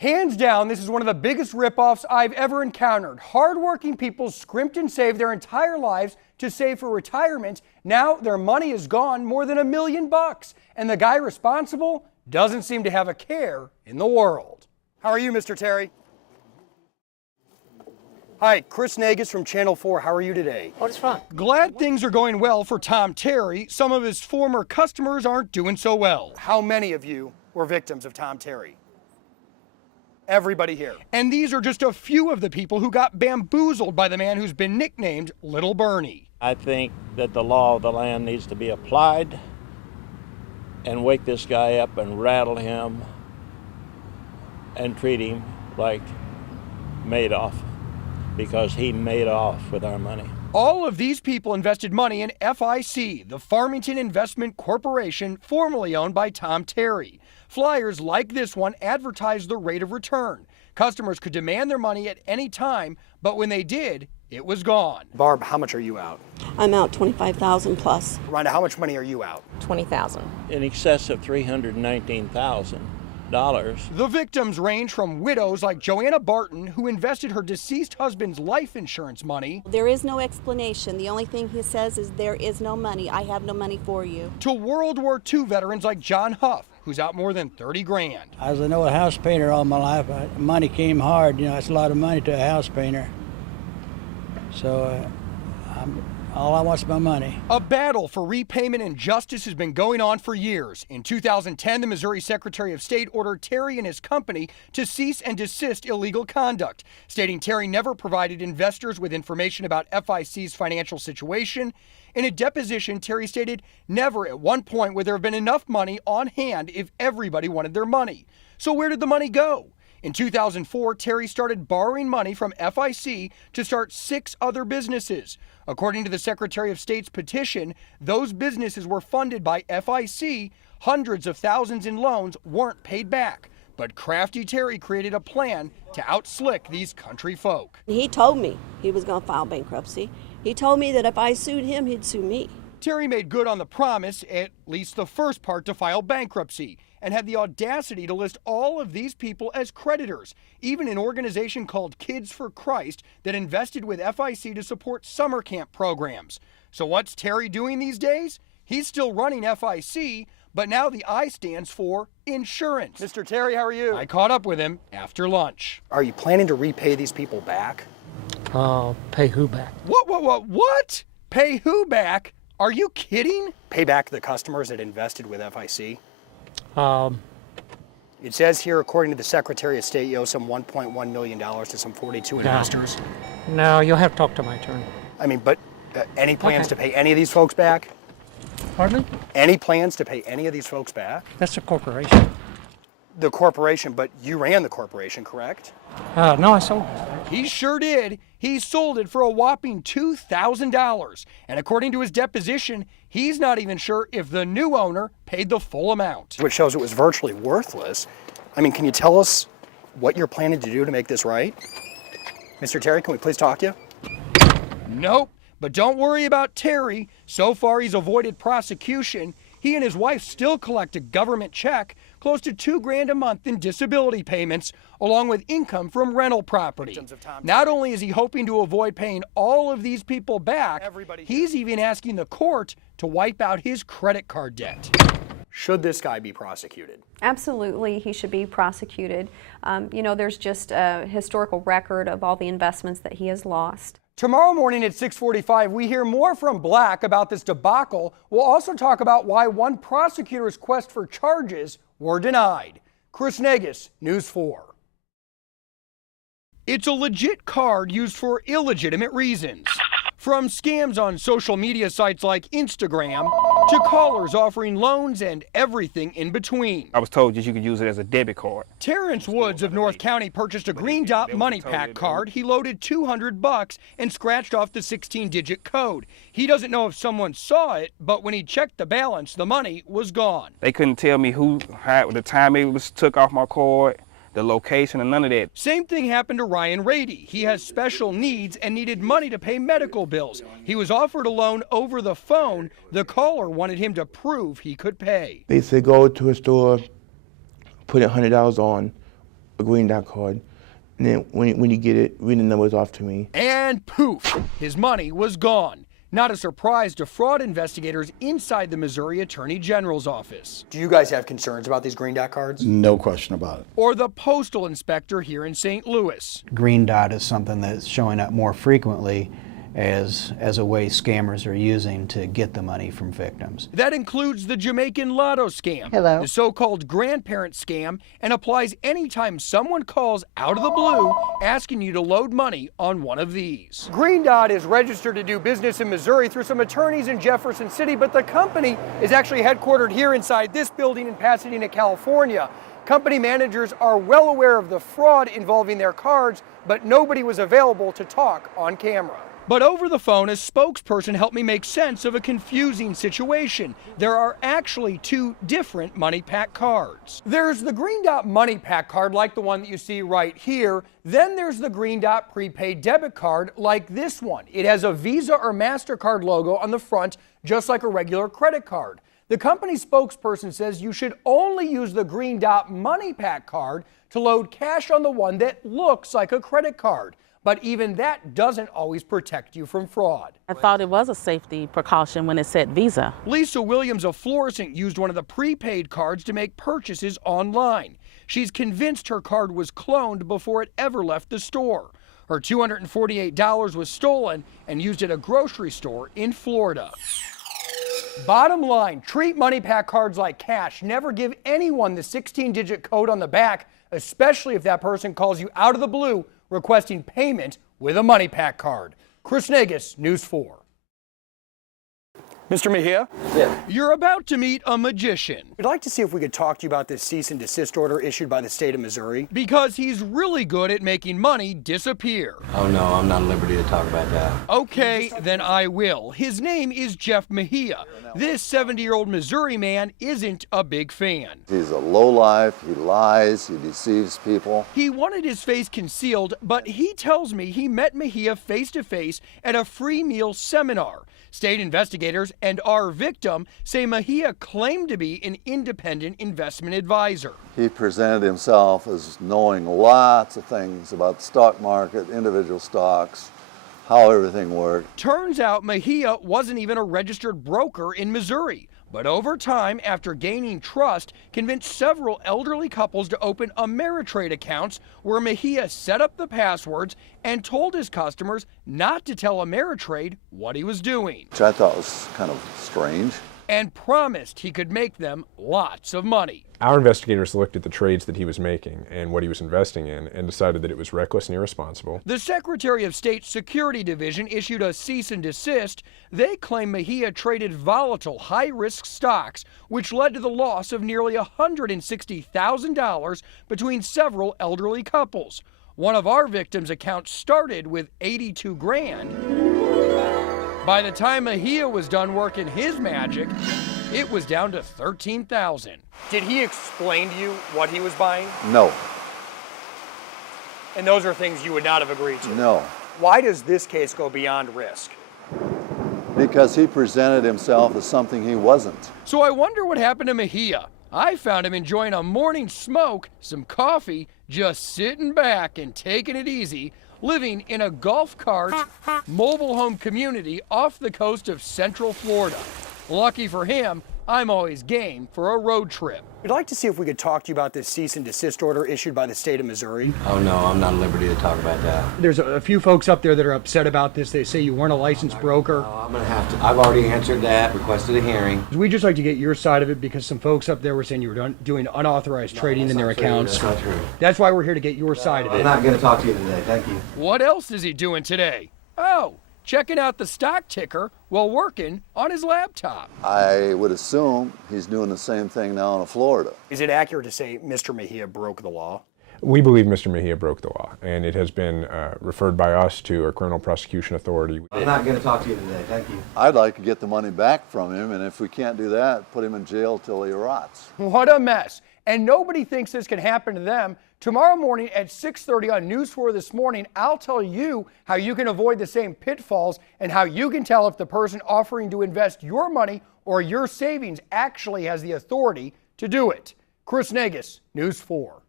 Hands down, this is one of the biggest ripoffs I've ever encountered. Hardworking people scrimped and saved their entire lives to save for retirement. Now their money is gone, more than $1 million. And the guy responsible doesn't seem to have a care in the world. How are you, Mr. Terry? Hi, Chris Nagus from Channel 4. How are you today? Oh, it's fine. Glad things are going well for Tom Terry. Some of his former customers aren't doing so well. How many of you were victims of Tom Terry? Everybody here. And these are just a few of the people who got bamboozled by the man who's been nicknamed Little Bernie. I think that the law of the land needs to be applied and wake this guy up and rattle him and treat him like Madoff, because he made off with our money. All of these people invested money in FIC, the Farmington Investment Corporation, formerly owned by Tom Terry. Flyers like this one advertised the rate of return. Customers could demand their money at any time, but when they did, it was gone. Barb, how much are you out? I'm out $25,000 plus. Rhonda, how much money are you out? $20,000. In excess of $319,000. The victims range from widows like Joanna Barton, who invested her deceased husband's life insurance money. There is no explanation. The only thing he says is there is no money. I have no money for you. To World War II veterans like John Huff, who's out more than 30 grand. I was an old house painter all my life. Money came hard. You know, it's a lot of money to a house painter. So all I want is my money. A battle for repayment and justice has been going on for years. In 2010, the Missouri Secretary of State ordered Terry and his company to cease and desist illegal conduct, stating Terry never provided investors with information about FIC's financial situation. In a deposition, Terry stated never at one point would there have been enough money on hand if everybody wanted their money. So where did the money go? In 2004, Terry started borrowing money from FIC to start 6 other businesses. According to the Secretary of State's petition, those businesses were funded by FIC. Hundreds of thousands in loans weren't paid back. But crafty Terry created a plan to outslick these country folk. He told me he was going to file bankruptcy. He told me that if I sued him, he'd sue me. Terry made good on the promise, at least the first part, to file bankruptcy, and had the audacity to list all of these people as creditors, even an organization called Kids for Christ that invested with FIC to support summer camp programs. So what's Terry doing these days? He's still running FIC, but now the I stands for insurance. Mr. Terry, how are you? I caught up with him after lunch. Are you planning to repay these people back? Pay who back? What? Pay who back? Are you kidding? Pay back the customers that invested with FIC? It says here, according to the Secretary of State, you owe some $1.1 million to some 42 investors. No, you'll have to talk to my attorney. I mean, but any plans to pay any of these folks back? Pardon me? Any plans to pay any of these folks back? That's a corporation. The corporation, but you ran the corporation, correct? No, I sold it. He sure did. He sold it for a whopping $2,000. And according to his deposition, he's not even sure if the new owner paid the full amount. Which shows it was virtually worthless. I mean, can you tell us what you're planning to do to make this right? Mr. Terry, can we please talk to you? Nope. But don't worry about Terry. So far, he's avoided prosecution. He and his wife still collect a government check, close to $2 grand a month in disability payments, along with income from rental property. Not only is he hoping to avoid paying all of these people back, he's even asking the court to wipe out his credit card debt. Should this guy be prosecuted? Absolutely, he should be prosecuted. You know, there's just a historical record of all the investments that he has lost. Tomorrow morning at 6:45, we hear more from Black about this debacle. We'll also talk about why one prosecutor's quest for charges were denied. Chris Nagus, News 4. It's a legit card used for illegitimate reasons. From scams on social media sites like Instagram to callers offering loans and everything in between. I was told that you could use it as a debit card. Terrence Woods of North County purchased a Green Dot Money Pack card. He loaded $200 and scratched off the 16-digit code. He doesn't know if someone saw it, but when he checked the balance, the money was gone. They couldn't tell me the time it was took off my card, the location, and none of that. Same thing happened to Ryan Rady. He has special needs and needed money to pay medical bills. He was offered a loan over the phone. The caller wanted him to prove he could pay. They said go to a store, put $100 on a green dot card. And then when you get it, read the numbers off to me. And poof, his money was gone. Not a surprise to fraud investigators inside the Missouri Attorney General's office. Do you guys have concerns about these green dot cards? No question about it. Or the postal inspector here in St. Louis. Green dot is something that's showing up more frequently as a way scammers are using to get the money from victims. That includes the Jamaican lotto scam, Hello. the so-called grandparent scam, and applies anytime someone calls out of the blue asking you to load money on one of these. Green Dot is registered to do business in Missouri through some attorneys in Jefferson City, but the company is actually headquartered here inside this building in Pasadena, California. Company managers are well aware of the fraud involving their cards, but nobody was available to talk on camera. But over the phone, a spokesperson helped me make sense of a confusing situation. There are actually two different Money Pack cards. There's the Green Dot Money Pack card, like the one that you see right here. Then there's the Green Dot prepaid debit card, like this one. It has a Visa or MasterCard logo on the front, just like a regular credit card. The company spokesperson says you should only use the Green Dot Money Pack card to load cash on the one that looks like a credit card. But even that doesn't always protect you from fraud. I thought it was a safety precaution when it said Visa. Lisa Williams of Florissant used one of the prepaid cards to make purchases online. She's convinced her card was cloned before it ever left the store. Her $248 was stolen and used at a grocery store in Florida. Bottom line, treat Money Pack cards like cash. Never give anyone the 16-digit code on the back, especially if that person calls you out of the blue requesting payment with a Money Pack card. Chris Nagus, News 4. Mr. Mejia? Yeah. You're about to meet a magician. We'd like to see if we could talk to you about this cease and desist order issued by the state of Missouri. Because he's really good at making money disappear. Oh no, I'm not at liberty to talk about that. Okay, then I will. His name is Jeff Mejia. This 70-year-old Missouri man isn't a big fan. He's a lowlife, he lies, he deceives people. He wanted his face concealed, but he tells me he met Mejia face-to-face at a free meal seminar. State investigators and our victim say Mejia claimed to be an independent investment advisor. He presented himself as knowing lots of things about the stock market, individual stocks, how everything worked. Turns out Mejia wasn't even a registered broker in Missouri, but over time, after gaining trust, convinced several elderly couples to open Ameritrade accounts where Mejia set up the passwords and told his customers not to tell Ameritrade what he was doing. Which I thought was kind of strange. And promised he could make them lots of money. Our investigators looked at the trades that he was making and what he was investing in and decided that it was reckless and irresponsible. The Secretary of State's Security Division issued a cease and desist. They claim Mejia traded volatile, high-risk stocks, which led to the loss of nearly $160,000 between several elderly couples. One of our victims' accounts started with 82 grand. By the time Mejia was done working his magic, it was down to 13,000. Did he explain to you what he was buying? No. And those are things you would not have agreed to? No. Why does this case go beyond risk? Because he presented himself as something he wasn't. So I wonder what happened to Mejia. I found him enjoying a morning smoke, some coffee, just sitting back and taking it easy, living in a golf cart mobile home community off the coast of Central Florida. Lucky for him, I'm always game for a road trip. We'd like to see if we could talk to you about this cease and desist order issued by the state of Missouri. Oh no, I'm not at liberty to talk about that. There's a few folks up there that are upset about this. They say you weren't a licensed broker. No, I'm gonna have to. I've already answered that, requested a hearing. We'd just like to get your side of it because some folks up there were saying you were doing unauthorized trading in their accounts. That's not true. That's why we're here to get your side of it. I'm not gonna talk to you today, thank you. What else is he doing today? Oh, checking out the stock ticker while working on his laptop. I would assume he's doing the same thing now in Florida. Is it accurate to say Mr. Mejia broke the law? We believe Mr. Mejia broke the law, and it has been referred by us to a criminal prosecution authority. I'm not going to talk to you today, thank you. I'd like to get the money back from him, and if we can't do that, put him in jail till he rots. What a mess. And nobody thinks this can happen to them. Tomorrow morning at 6:30 on News 4 This Morning, I'll tell you how you can avoid the same pitfalls and how you can tell if the person offering to invest your money or your savings actually has the authority to do it. Chris Nagus, News 4.